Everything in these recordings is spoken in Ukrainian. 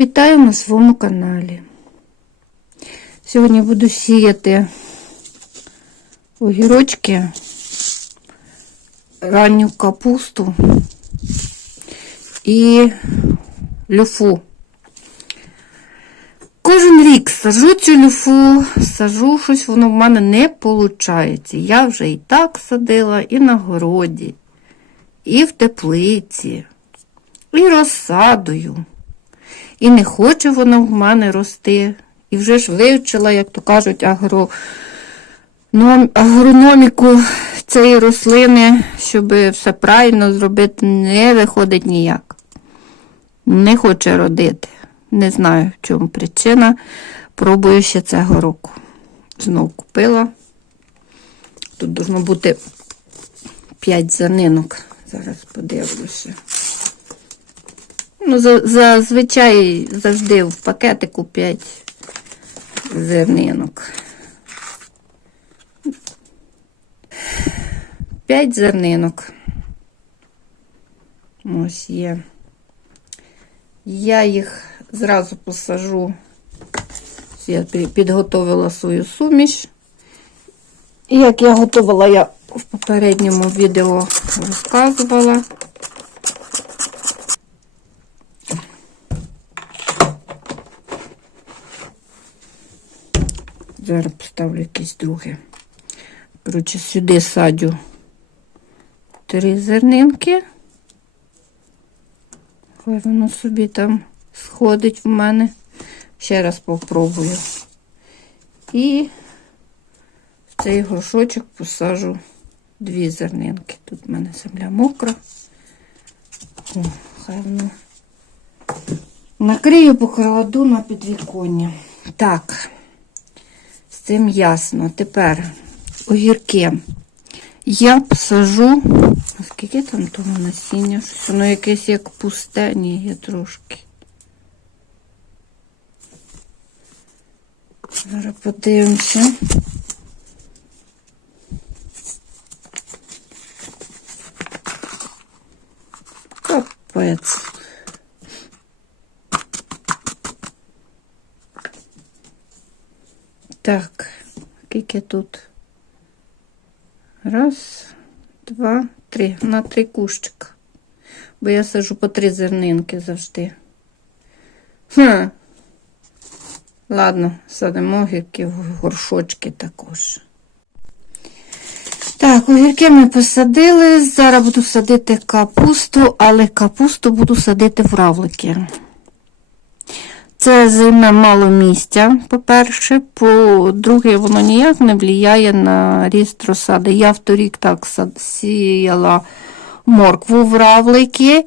Вітаю на своєму каналі. Сьогодні буду сіяти огірочки, ранню капусту і люфу. Кожен рік сажу цю люфу, сажу щось, воно в мене не виходить. Я вже і так садила, і на городі, і в теплиці, і розсадою. І не хоче воно в мене рости. І вже ж вивчила, як то кажуть, агро... ном- агрономіку цієї рослини, щоб все правильно зробити, не виходить ніяк. Не хоче родити. Не знаю, в чому причина. Пробую ще цього року. Знов купила. Тут должно бути 5 зернинок. Зараз подивлюся. Ну, зазвичай завжди в пакетику 5 зернинок. 5 зернинок. Ось є. Я їх зразу посажу. Я пі- підготовила свою суміш. Як я готувала, я в попередньому відео розказувала. Зараз поставлю якесь друге. Коротше, сюди садю три зернинки. Хай воно собі там сходить в мене. Ще раз попробую. І в цей горшочок посажу дві зернинки. Тут в мене земля мокра. О, хай воно. Накрию покладу на підвіконня. Так, цим ясно. Тепер огірки. Я посажу. А Скільки там того насіння? Щось воно якесь як пусте, ні, є трошки. Зараз подивимося. Капець. Так, скільки тут? Раз, два, три. На три кущика. Бо я сажу по три зернинки завжди. Хм. Ладно, садимо огірки в горшочки також. Так, огірки ми посадили. Зараз буду садити капусту, але капусту буду садити в равлики. Це займе мало місця, по-перше. По-друге, воно ніяк не впливає на ріст розсади. Я вторік так сіяла моркву в равлики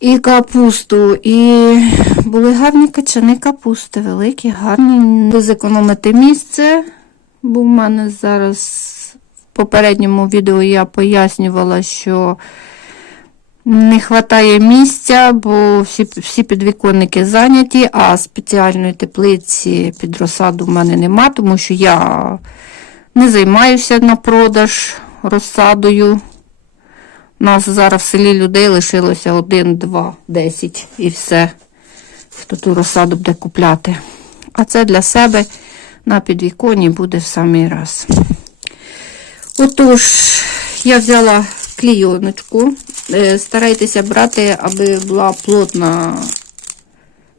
і капусту. І були гарні качани капусти, великі, гарні. Зекономити місце, бо в мене зараз в попередньому відео я пояснювала, що не вистачає місця, бо всі, всі підвіконники зайняті, а спеціальної теплиці під розсаду в мене нема, тому що я не займаюся на продаж розсадою. У нас зараз в селі людей лишилося 1, 2, 10 і все. Хто ту розсаду буде купляти. А це для себе на підвіконні буде в самий раз. Отож, я взяла клійоночку. Е, Старайтеся брати, аби була плотна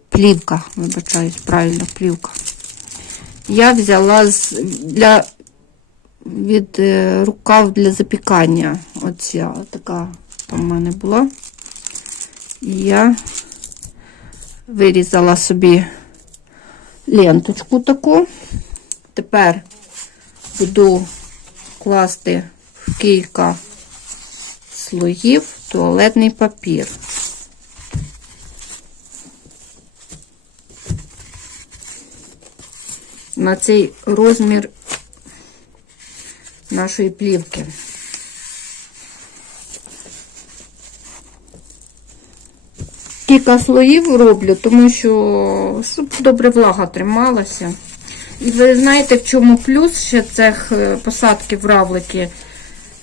плівка. Вибачаюсь, правильно, плівка. Я взяла для від е, рукав для запікання. Оця така там в мене була. І я вирізала собі ленточку таку. Тепер буду класти в кілька слоїв туалетний папір. На цей розмір нашої плівки. Кілька слоїв роблю, тому що щоб добре влага трималася. І ви знаєте, в чому плюс ще цих е, посадки в равлики?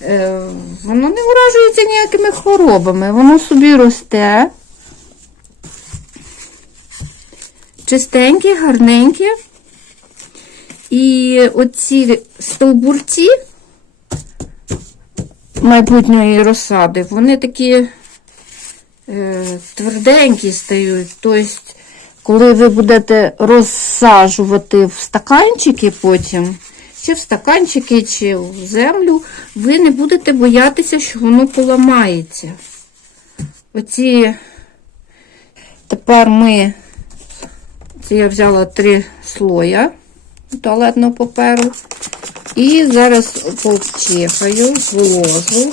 Е, Воно не вражується ніякими хворобами. Воно собі росте. чистенькі, гарненькі. І оці стовбурці майбутньої розсади, вони такі е, тверденькі стають. Тобто, коли ви будете розсаджувати в стаканчики потім, чи в стаканчики, чи в землю, ви не будете боятися, що воно поламається. Оці тепер ми, це я взяла три слоя туалетного паперу. І зараз повчихаю, вложу.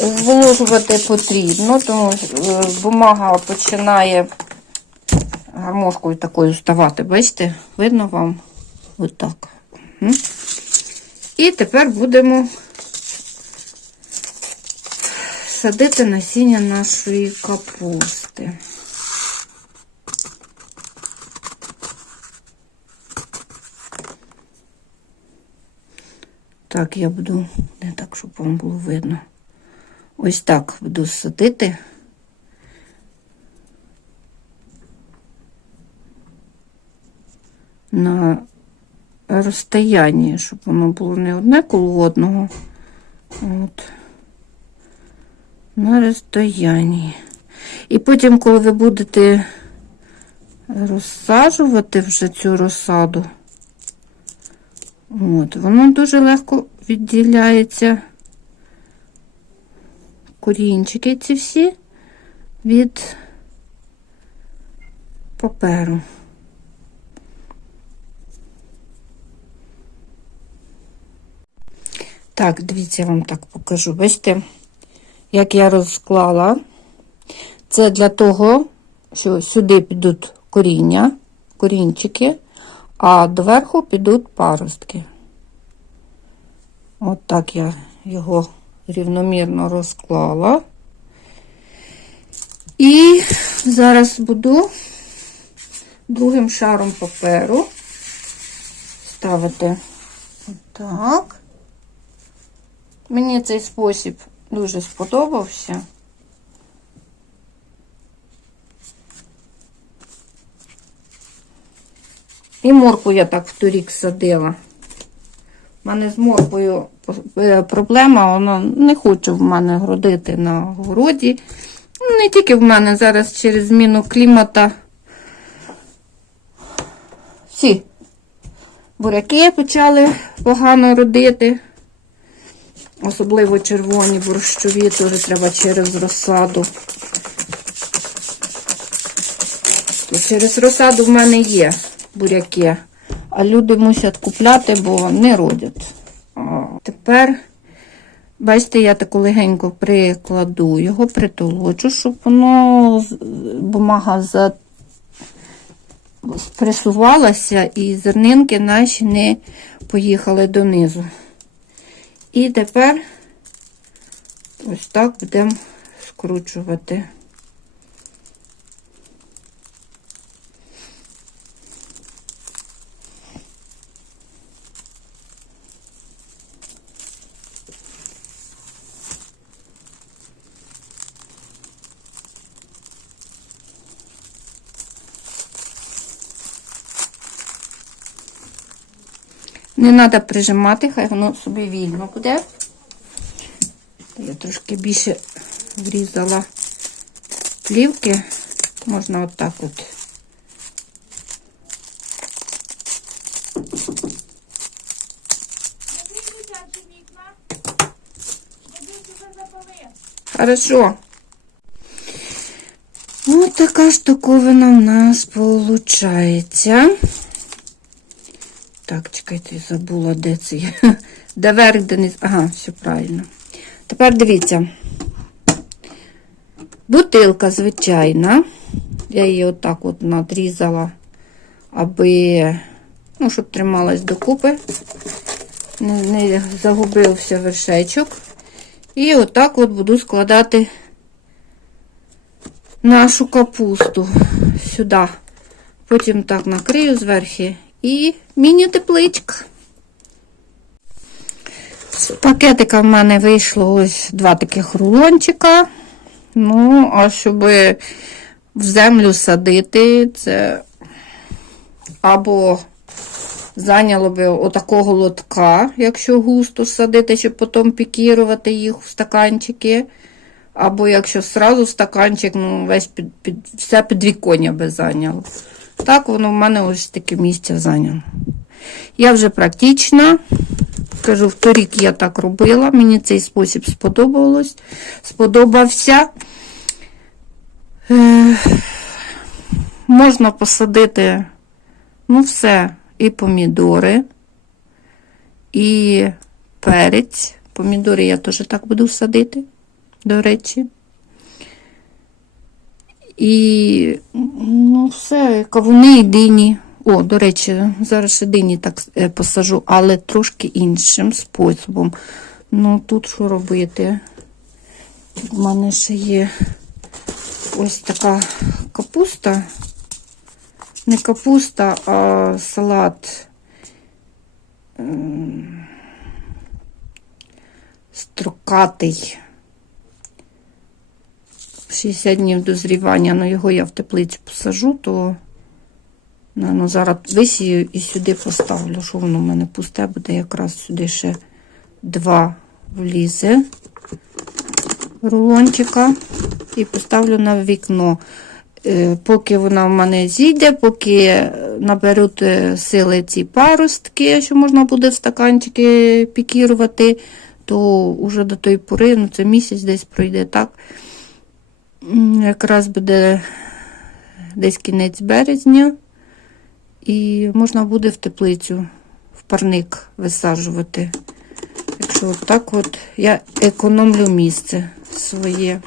Вложувати потрібно, тому е, бумага починає гармошкою такою ставати. Бачите, видно вам? Отак. Мгм. І тепер будемо садити насіння нашої капусти. Так, я буду не так, щоб вам було видно. Ось так буду садити. На розстоянні, щоб воно було не одне коло одного. От. На розстоянні. І потім, коли ви будете розсаджувати вже цю розсаду, От, воно дуже легко відділяється корінчики ці всі від паперу. Так, дивіться, я вам так покажу. Бачите, як я розклала. Це для того, що сюди підуть коріння, корінчики, а доверху підуть паростки. От так я його рівномірно розклала. І зараз буду другим шаром паперу ставити отак. Мені цей спосіб дуже сподобався. І морку я так в торік садила. У мене з морквою е, проблема, вона не хоче в мене грудити на городі. Ну, Не тільки в мене зараз через зміну клімата. Всі буряки почали погано родити. Особливо червоні борщові, теж треба через розсаду. Через розсаду в мене є буряки, а люди мусять купляти, бо не родять. Тепер, бачите, я таку легенько прикладу його, притолочу, щоб воно бумага за... присувалася і зернинки наші не поїхали донизу. І тепер ось так будемо скручувати. Не треба прижимати, хай воно собі вільно буде. Я трошки більше врізала плівки. Можна отак от. Хорошо. Ось така штуковина в нас получається. Так, чекайте, забула, де це є. Де верх, де низ. Ага, все правильно. Тепер дивіться. Бутилка звичайна. Я її отак от надрізала, аби, ну, щоб трималась докупи. Не, не загубився вершечок. І отак от буду складати нашу капусту сюди. Потім так накрию зверху і міні-тепличка. З пакетика в мене вийшло ось два таких рулончика. Ну, а щоб в землю садити, це або зайняло би отакого лотка, якщо густо садити, щоб потім пікірувати їх в стаканчики. Або якщо сразу стаканчик, ну, весь під, під, все підвіконня би зайняло. Так воно в мене ось таке місце зайняло. Я вже практична. Кажу, вторік я так робила. Мені цей спосіб сподобалось. Сподобався. Е, можна посадити, ну, все, і помідори, і перець. Помідори я теж так буду садити, до речі. І ну, все, кавуни і дині. О, до речі, зараз ще дині так е, посажу, але трошки іншим способом. Ну, тут що робити? У мене ще є ось така капуста. Не капуста, а салат строкатий. 60 днів дозрівання, ну його я в теплицю посажу, то ну, ну, зараз висію і сюди поставлю, що воно в мене пусте буде, якраз сюди ще два влізе рулончика і поставлю на вікно. Е, Поки вона в мене зійде, поки наберуть е, сили ці паростки, що можна буде в стаканчики пікірувати, то вже до тої пори, ну це місяць десь пройде так. Якраз буде десь кінець березня, і можна буде в теплицю, в парник висаджувати. Якщо от так от я економлю місце своє.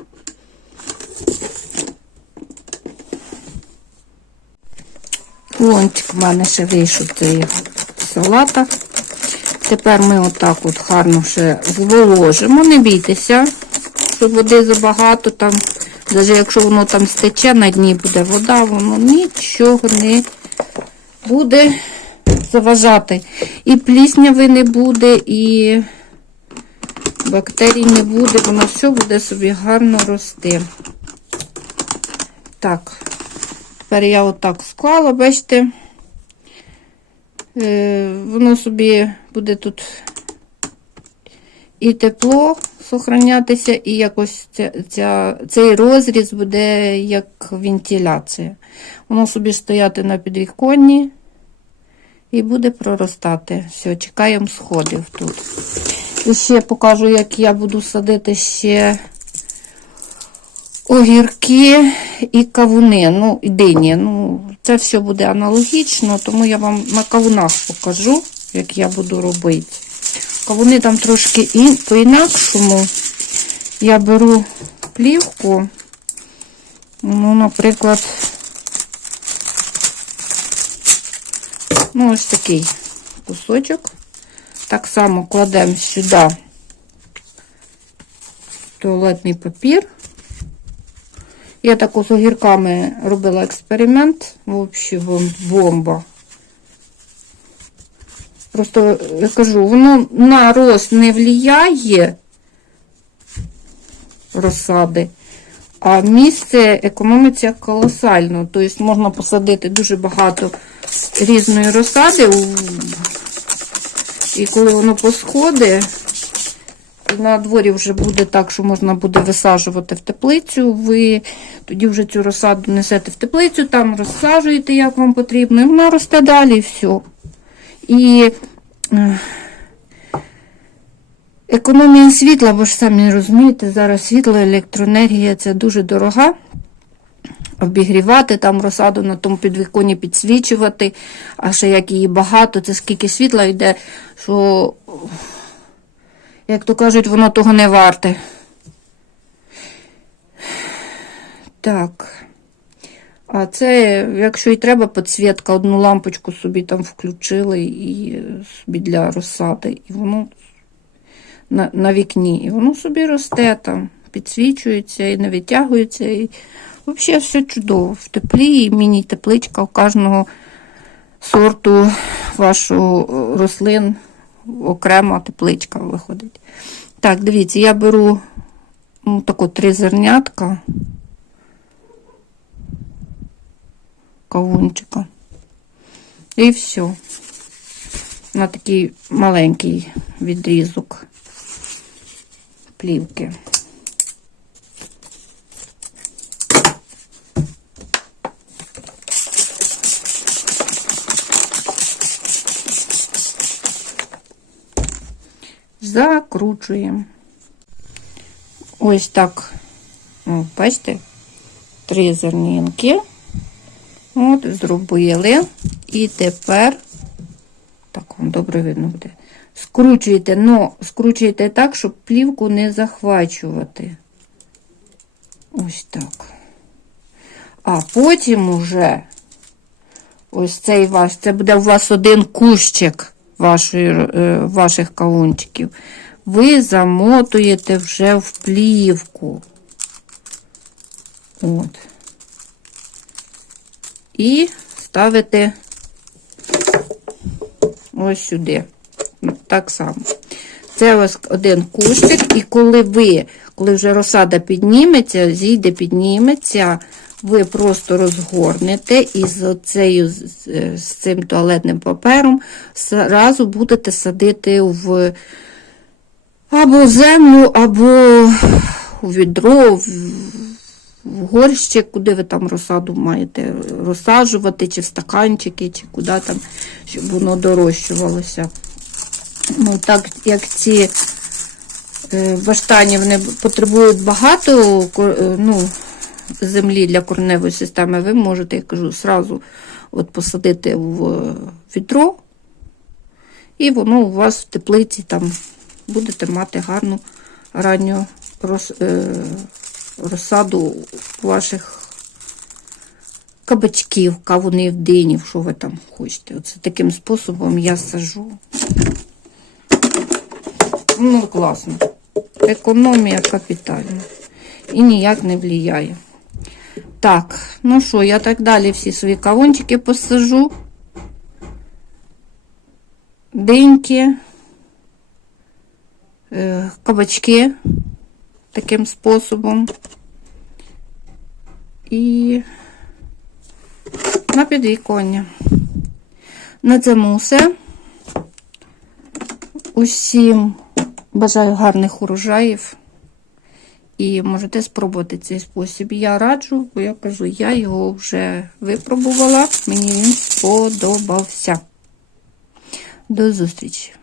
Лончик в мене ще вийшов цей салата. Тепер ми отак от гарно ще зволожимо. Не бійтеся, що води забагато там. Навіть якщо воно там стече, на дні буде вода, воно нічого не буде заважати. І плісняви не буде, і бактерій не буде, воно все буде собі гарно рости. Так, тепер я отак склала, бачите, е, воно собі буде тут і тепло сохранятися, і якось ця, ця, цей розріз буде як вентиляція. Воно собі стояти на підвіконні і буде проростати. Все, чекаємо сходів тут. І ще покажу, як я буду садити ще огірки і кавуни, ну, і дині. Ну, це все буде аналогічно, тому я вам на кавунах покажу, як я буду робити. Кавуни там трошки і, по-інакшому. Я беру плівку, ну, наприклад, ну, ось такий кусочок. Так само кладемо сюди туалетний папір. Я так з огірками робила експеримент. Взагалі бомба. Просто я кажу, воно на рост не впливає розсади, а місце економиться колосально. Тобто можна посадити дуже багато різної розсади. І коли воно посходить, на дворі вже буде так, що можна буде висаджувати в теплицю. Ви тоді вже цю розсаду несете в теплицю, там розсаджуєте, як вам потрібно, і вона росте далі і все. І е, економія світла, бо ж самі розумієте, зараз світло, електроенергія це дуже дорога. Обігрівати там розсаду на тому підвіконні підсвічувати, а ще як її багато, це скільки світла йде, що, як то кажуть, воно того не варте. Так. А це, якщо і треба підсвітка, одну лампочку собі там включили і собі для розсади. І воно на, на вікні. І воно собі росте там, підсвічується і не витягується. І взагалі все чудово. В теплі і міні-тепличка у кожного сорту вашого рослин окрема тепличка виходить. Так, дивіться, я беру ну, тако три зернятка кавунчика. І все. На такий маленький відрізок плівки. Закручуємо. Ось так. О, бачите? Три зернинки. От, зробили. І тепер, так вам добре видно буде. Скручуєте, но скручуєте так, щоб плівку не захвачувати. Ось так. А потім уже ось цей ваш, це буде у вас один кущик вашої, е, ваших кавунчиків. Ви замотуєте вже в плівку. От. І ставите ось сюди. Так само. Це вас один кущик, і коли ви, коли вже розсада підніметься, зійде, підніметься, ви просто розгорнете і з, оцею, з цим туалетним папером зразу будете садити в або землю, або у відро, в, в горщик, куди ви там розсаду маєте розсаджувати, чи в стаканчики, чи куди там, щоб воно дорощувалося. Ну, так як ці е, баштані вони потребують багато е, ну, землі для кореневої системи, ви можете, я кажу, сразу от посадити в е, відро, і воно у вас в теплиці там будете мати гарну ранню роз, розсаду ваших кабачків, кавунів, динів, що ви там хочете. Оце таким способом я сажу. Ну, класно. Економія капітальна. І ніяк не впливає. Так, ну що, я так далі всі свої кавунчики посажу. Диньки, е, кабачки таким способом. І на підвіконня. На цьому все. Усім бажаю гарних урожаїв. І можете спробувати цей спосіб. Я раджу, бо я кажу, я його вже випробувала, мені він сподобався. До зустрічі!